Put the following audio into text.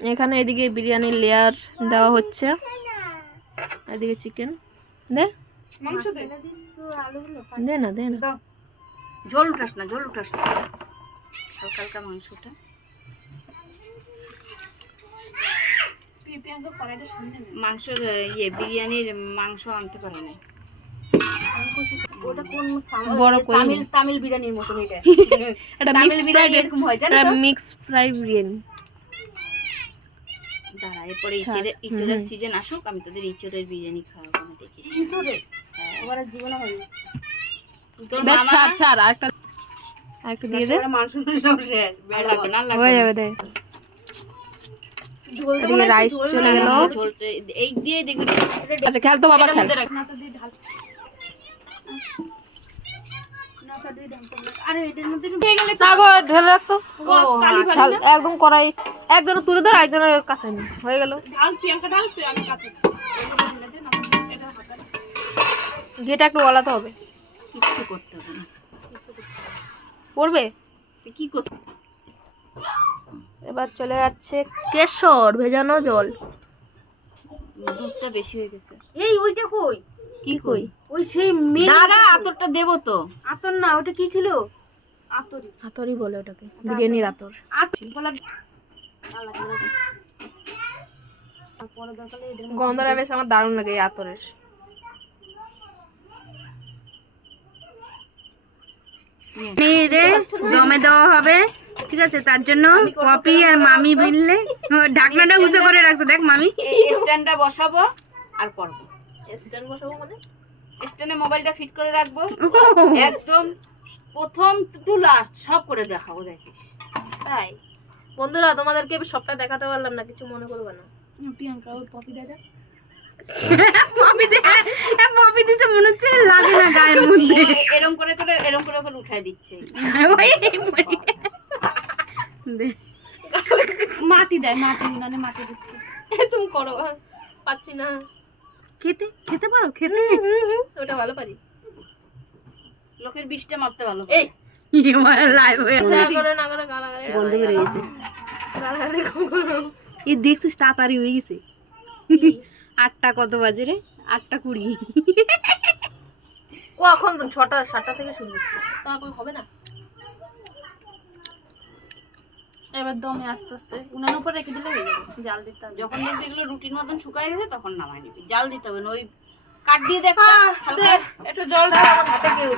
এখানে এদিকে বিরিয়ানির লেয়ার দেওয়া হচ্ছে, এদিকে চিকেন দে মাংস দে দে না দে না ঝোল উঠাস না, ঝোল উঠাস না, হালকা হালকা মাংসটা। মাংসের বিরিয়ানির মাংস আনতে পারে না, ওটা কোন বড় করে তামিল বিরিয়ানির মতন এটা। এটা তামিল বিরিয়ানি এরকম হয় জানো তো? Mix fry biryani. দাঁড়া, এরপরে ইঁচড়ের সিজন আসুক, আমি তোদের ইঁচড়ের বিরিয়ানি খাওয়াবো না, দেখিস। ইঁচড়ের আমার জীবনে হয়নি। তোর মামা ছাড় আরেকটা দিয়ে দে, মাংস শেষ, আর লাগবে না, হয়ে যাবে দে। এদিকে রাইস চলে গেল, এই দিয়ে দেখবি। আচ্ছা খেল তো বাবা, খেল। একদম কড়াই একজনের তুলে ধর, একজনের কাছে নি, হয়ে গেল। ঘিটা একটু গলাতে হবে, কিছু করতে হবে না, পড়বে কি করতে। এবার চলে যাচ্ছে কেশর ভেজানো জল। দুধটা বেশি হয়ে গেছে। এই ওইটা কই? কি কই? ওই সেই দাঁড়া, আতরটা দেবো তো। আতর না, ওটা কি ছিল? আতরি, আতরই বলে ওটাকে, বিরিয়ানির আতর। গন্ধটা বেশ আমার দারুণ লাগে এই আতরের। দমে দেওয়া হবে, ঠিক আছে? তার জন্য পপি আর মামি মিললে ঢাকনাটা উঁচু করে রাখছে, দেখ মামি। স্ট্যান্ডটা বসাবো আর করবো। স্ট্যান্ড বসাবো মানে স্ট্যান্ডে মোবাইলটা ফিট করে রাখবো, একদম প্রথম টু লাস্ট সব করে দেখাবো, দেখিস। তাই বন্ধুরা, তোমাদেরকে সবটা দেখাতে পারলাম না, কিছু মনে করবে না। প্রিয়াঙ্কা ওই পপি দাদা পপি দিছে মনে হচ্ছে লাগে না গায়ের মধ্যে, এরকম করে করে এরকম করে করে উঠাই দিচ্ছে। মাটি দেয়, মাটি মানে মাটি দিচ্ছে। তুমি করো, পাচ্ছি না। খেতে পারো, খেতে ওটা ভালো পারি। লোকের বিষটা মারতে ভালো। এই লাইভ হয়ে না করে গালাগালি বন্ধ করে গেছে। গালাগালি এই দেখছিস তাড়াতাড়ি হয়ে গেছে। 8টা কত বাজে রে? 8:20। ও এখন 6টা 7টা থেকে শুরু হচ্ছে, তারপর হবে না। এবার দমে আস্তে আস্তে উনার উপর রেখে দিলে হয়ে যাবে। জাল দিতে হবে, যখন দেখবি এগুলো রুটির মতন শুকায় গেছে তখন নামাই নিবি। জাল দিতে হবে না, ওই কাট দিয়ে দেখ, একটু জল দাও, আমার হাতে কেউ